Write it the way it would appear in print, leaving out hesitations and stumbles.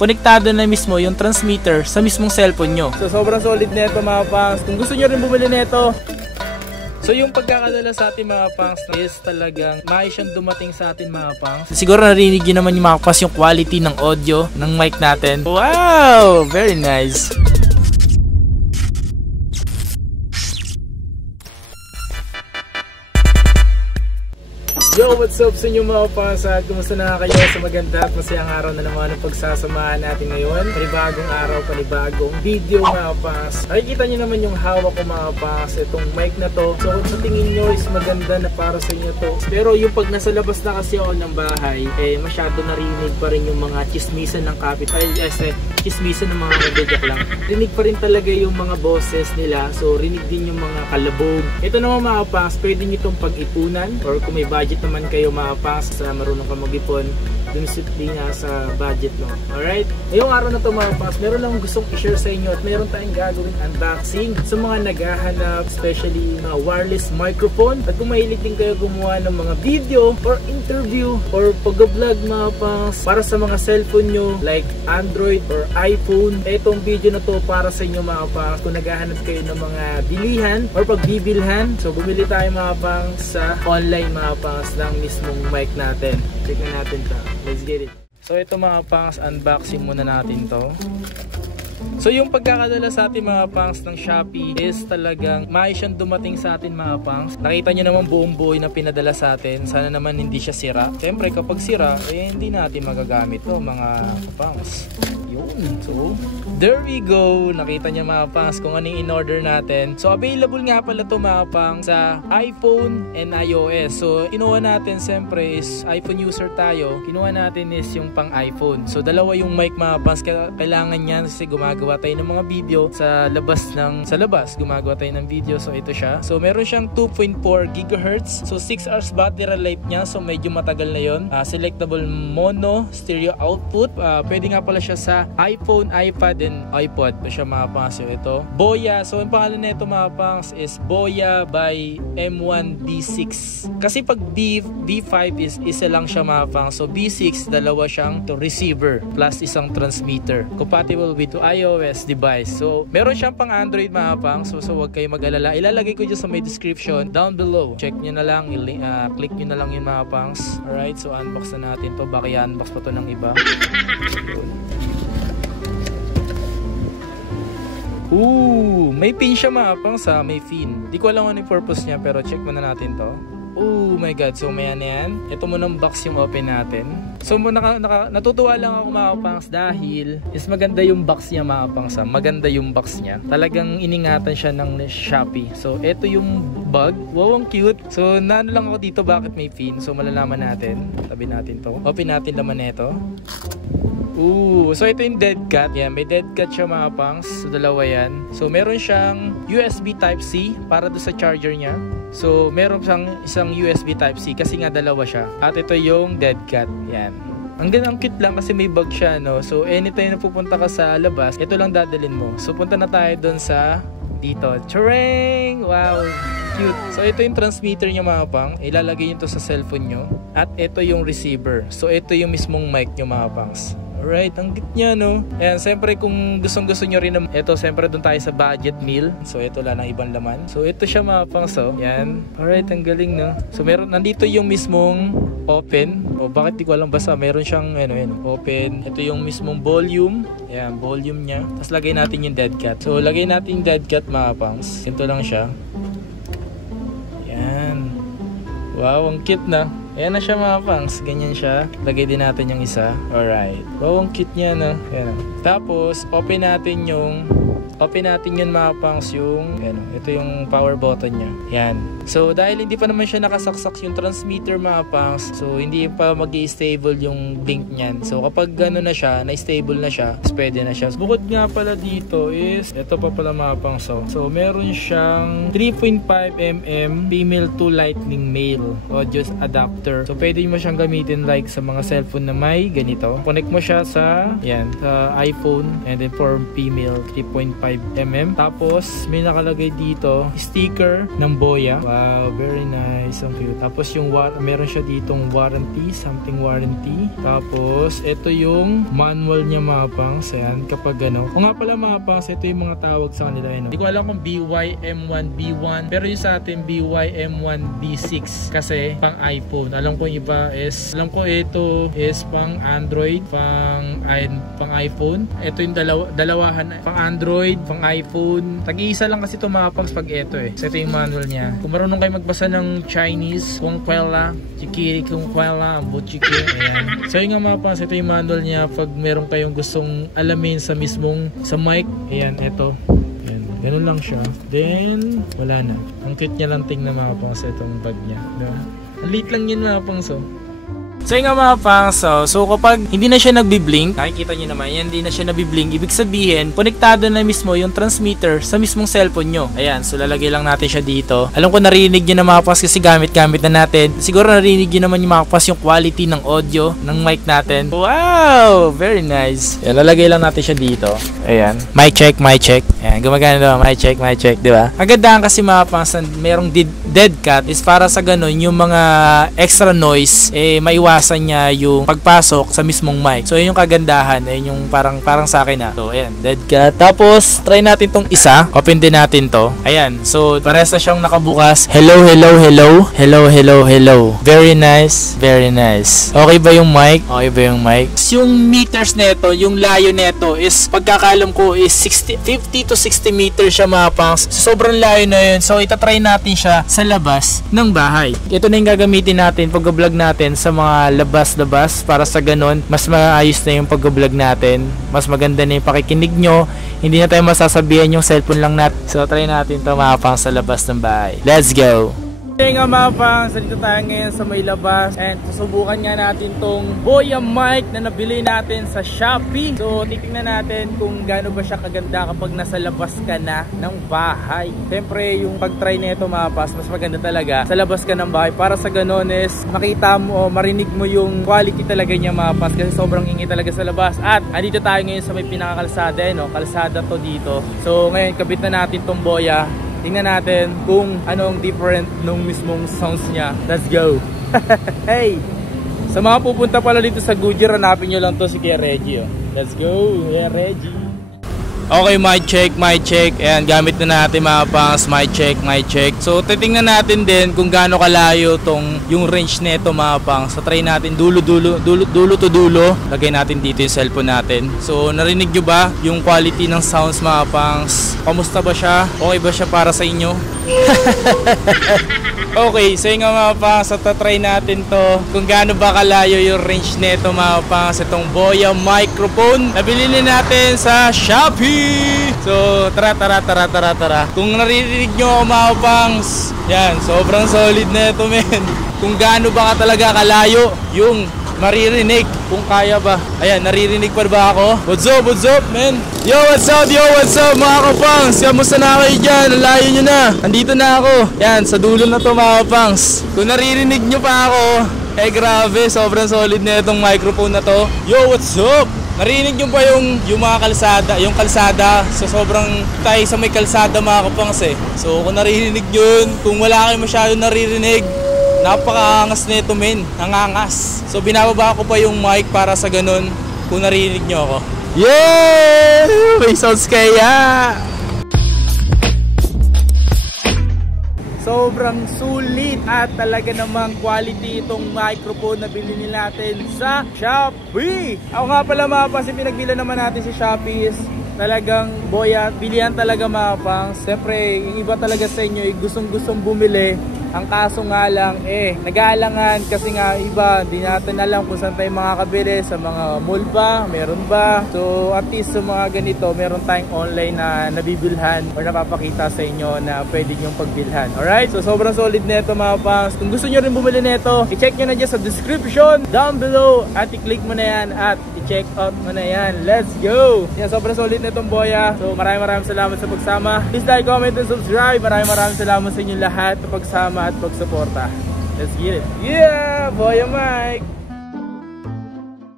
konektado na mismo yung transmitter sa mismong cellphone nyo. So sobrang solid nito mga pangs. Kung gusto nyo rin bumili nito. So yung pagkakadala sa atin mga pangs is talagang maayos siyang dumating sa atin mga pangs. Siguro narinig nyo naman yung mga pangs yung quality ng audio ng mic natin. Wow! Very nice! Yo, what's up sa inyo mga pasag? Kumusta na kayo sa maganda at masayang araw na naman ang pagsasamahan natin ngayon? Panibagong araw, panibagong video mga pas. Nakikita nyo naman yung hawak ko mga pas, itong mic na to. So kung sa tingin nyo is maganda na para sa inyo to. Pero yung pag nasa labas na kasi ako ng bahay, masyado narinig pa rin yung mga chismisan ng kapit. Chismisan ng mga nagdadyak lang. Rinig pa rin talaga yung mga boses nila. So rinig din yung mga kalabog. Ito naman mga pas, pwede nyo itong pag-ipunan or kung may budget naman kayo mapas sa marunong ka mag-ipon, dun simply nga sa budget no. Alright? Ngayong araw na to mga pas, meron lang gustong i-share sa inyo at meron tayong gagawing unboxing sa mga naghahanap, especially mga wireless microphone. At kung mahilig din kayo gumawa ng mga video or interview or pag-vlog mga pas para sa mga cellphone nyo like Android or iPhone, itong video na to para sa inyo mga pas. Kung naghahanap kayo ng mga bilihan or pagbibilhan, so bumili tayo mga pas sa online mga pas ng mismong mic natin. Check na natin ta. Let's get it. So ito mga pangs, unboxing muna natin to. So yung pagkakadala sa atin mga pangs ng Shopee is talagang maayos siyang dumating sa atin mga pangs. Nakita nyo naman buong buoy na pinadala sa atin. Sana naman hindi siya sira. Siyempre kapag sira, hindi natin magagamit to mga pangs. Yun. So, there we go. Nakita niya mga pangs kung anong in-order natin. So, available nga pala to mga pangs sa iPhone and iOS. So, kinuha natin siyempre is iPhone user tayo. Kinuha natin is yung pang iPhone. So, dalawa yung mic mga pangs. Kailangan niyan kasi gumagawa tayo ng mga video sa labas. Gumagawa tayo ng video. So, ito siya. So, meron siyang 2.4 GHz. So, 6 hours battery life niya. So, medyo matagal na yun. Selectable mono stereo output. Pwede nga pala siya sa iPhone, iPad, and iPod. Ito siya mga pangs. Ito. Boya. So, ang pangalan nito mga pangs is Boya by M1 B6. Kasi pag B5 is isa lang siya mga pangs. So, B6, dalawa siyang receiver plus isang transmitter. Compatible with iOS device. So, meron siyang pang Android mga pangs. So, huwag kayo mag-alala. Ilalagay ko dyan sa may description down below. Check nyo na lang. Click nyo na lang yun mga pangs. Alright. So, unbox na natin to. Baka i-unbox pa to ng iba. Ooh, may pin siya mga pangs ha, may pin. Di ko alam ano yung purpose niya pero check muna natin to. Oh my god, so may ano yan. Ito munang box yung open natin. So natutuwa lang ako mga pangs dahil is maganda yung box niya mga pangs ha. Maganda yung box niya. Talagang iningatan siya ng Shopee. So ito yung bag. Wow, ang cute. So naano lang ako dito bakit may pin. So malalaman natin. Tabi natin to. Open natin naman ito. Ooh, so ito yung dead cat. Yan, may dead cat siya mga pangs. So dalawa yan. So meron siyang USB Type-C para doon sa charger niya. So meron siyang isang USB Type-C kasi nga dalawa siya. At ito yung dead cat. Yan. Ang cute lang kasi may bag siya, no. So anytime na pupunta ka sa labas, ito lang dadalhin mo. So punta na tayo doon sa dito. Charang! Wow! Cute. So ito yung transmitter niya mga pang. Ilalagay nyo to sa cellphone nyo. At ito yung receiver. So ito yung mismong mic nyo mga pangs. Alright, ang cute niya no. Ayan, siyempre kung gusto nyo rin ito, siyempre doon tayo sa budget meal. So ito lang ang ibang laman. So ito siya mga pangs. So, yan. Alright, ang galing no. So nandito yung mismong open. O bakit di ko alam, basta meron siyang open. Ito yung mismong volume. Ayan, volume niya. Tapos lagay natin yung dead cat. So lagay natin yung dead cat mga pangs. Ito lang siya. Yan. Wow, ang cute na. Ayan na siya mga pangs. Ganyan siya. Lagay din natin yung isa. Alright. Wow, ang cute niya no. Ayan. Tapos, open natin yun mga pangs yung ito yung power button niya. Yan. So dahil hindi pa naman siya nakasaksak yung transmitter mga pangs, so hindi pa mag-i-stable yung link niyan. So kapag gano'n na siya, na-stable na siya, pwede na siya. Bukod nga pala dito is ito pa pala mga pangs. So meron siyang 3.5mm female to lightning male audio adapter. So pwede mo siyang gamitin like sa mga cellphone na may ganito. Connect mo siya sa sa iPhone, and then for female 3.5 1.5mm. Tapos may nakalagay dito sticker ng Boya. Wow, very nice, ang cute. Tapos yung meron siya ditong warranty, something warranty. Tapos ito yung manual niya mga pangs. Ayan, kapag ano. O nga pala mga pangs, ito yung mga tawag sa kanila. Hindi ko alam kung BY-M1B1, pero yung sa atin BY-M1B6 kasi pang iPhone. Alam ko iba is, alam ko ito is pang Android, pang iPhone. Ito yung dalawahan, pang Android, pang iPhone. Tag-iisa lang kasi ito mga pangs pag ito eh. So ito yung manual niya. Kung marunong kayo magbasa ng Chinese, kung kwela, chikiri kung kwela, buchiki, ayan. So yung nga mga pangs, ito yung manual niya pag meron kayong gustong alamin sa mismong, sa mic, ayan, ito. Ayan, ganun lang siya. Then, wala na. Ang cute niya lang tingnan mga pangs, itong bag niya. Diba? Ang liit lang yun mga pangs, oh. So yung nga mga pangs, so kapag hindi na siya nagbi-blink, nakikita nyo naman, yan, hindi na siya nagbi-blink, ibig sabihin, konektado na mismo yung transmitter sa mismong cellphone nyo. Ayan, so lalagay lang natin siya dito. Alam ko narinig nyo na mga pangs kasi gamit na natin. Siguro narinig nyo naman yung mga pangs yung quality ng audio ng mic natin. Wow! Very nice. Ayan, lalagay lang natin siya dito. Ayan, mic check, mic check. Ayan, gumagana daw, mic check, di ba? Ang gandaan kasi mga pangs, merong dead cat is para sa ganun, yung mga extra noise, maiwasan niya yung pagpasok sa mismong mic. So yun yung kagandahan, yun yung parang sa akin na. So ayan, dead cat. Tapos try natin tong isa. Open din natin to. Ayan. So parehas na siyang nakabukas. Hello. Very nice. Very nice. Okay ba yung mic? Okay ba yung mic? Yung meters neto, yung layo neto is pagkakalam ko is 50 to 60 meters siya mga pangs. So, sobrang layo na yun. So itatry natin siya sa labas ng bahay. Ito na yung gagamitin natin pag-vlog natin sa mga labas para sa ganon mas maayos na yung pag-vlog natin, mas maganda na yung pakikinig nyo, hindi na tayo masasabihan yung cellphone lang natin. So try natin ito mga pangs sa labas ng bahay. Let's go! Okay nga mga pangs, dito tayo ngayon sa may labas and susubukan nga natin tong Boya mic na nabili natin sa Shopee. So titingnan natin kung gaano ba siya kaganda kapag nasa labas ka na ng bahay. Siyempre yung pag-try nito mga pangs, mas maganda talaga sa labas ka ng bahay para sa ganon is makita mo o marinig mo yung quality talaga niya mga pangs kasi sobrang ingay talaga sa labas. At andito tayo ngayon sa may pinakakalsada, kalsada to dito. So ngayon kabit na natin tong Boya. Tingnan natin kung anong different nung mismong sounds niya. Let's go! Hey! Sa mga pupunta pala dito sa Goodyear, hanapin nyo lang to si Kuya Reggie. Oh. Let's go! Kuya Reggie! Okay, mic check. Ayan, gamit na natin mga pangs, mic check. So, titingnan natin din kung gaano kalayo yung range nito mga pangs. So, try natin dulo to dulo. Lagay natin dito yung cellphone natin. So, narinig nyo ba yung quality ng sounds mga pangs? Kamusta ba siya? Okay ba siya para sa inyo? Okay, so yung mga pangs, try natin to kung gaano ba kalayo yung range nito mga pangs, itong Boya microphone. Nabili natin sa Shopee. So tara. Kung naririnig nyo mga pangs, yan, sobrang solid na ito men. Kung gaano ba talaga kalayo yung maririnig, kung kaya ba. Ayan, naririnig pa ba ako? What's up men? Yo, what's up mga kapangs? Kamusta na kayo dyan? Ang layo nyo na. Andito na ako. Yan, sa dulo na to mga kapangs. Kung naririnig nyo pa ako, grabe, sobrang solid na itong microphone na to. Yo, what's up? Narinig nyo ba yung mga kalsada, so sobrang tayo sa may kalsada mga kapangs eh. So kung naririnig yun, kung wala kayo masyado naririnig, napakaangas nito men, nangangas. So binababa ko pa yung mic para sa ganun kung narinig nyo ako. Yeah! May sounds kaya! Sobrang sulit at talaga namang quality itong microphone na bilhin natin sa Shopee. Ako nga pala mga pangs, pinagbilan naman natin sa Shopee is talagang Boya, bilihan talaga mga pangs. Siyempre, yung iba talaga sa inyo gustong bumili. Ang kaso nga lang nag-aalangan kasi nga iba hindi natin alam kung saan tayo makakabili, sa mga mall ba, meron ba. So at least sa mga ganito meron tayong online na nabibilhan or napapakita sa inyo na pwede nyong pagbilhan. Alright, so sobrang solid nito mga pangs. Kung gusto nyo rin bumili nito, i-check nyo na dyan sa description down below at i-click mo na yan at i-check out mo na yan. Let's go! Yan, sobrang solid nitong Boya. So maraming salamat sa pagsama. Please like, comment, and subscribe. Maraming salamat sa inyo lahat sa pagsama at pagsuporta. Let's get it. Yeah, Boya mic.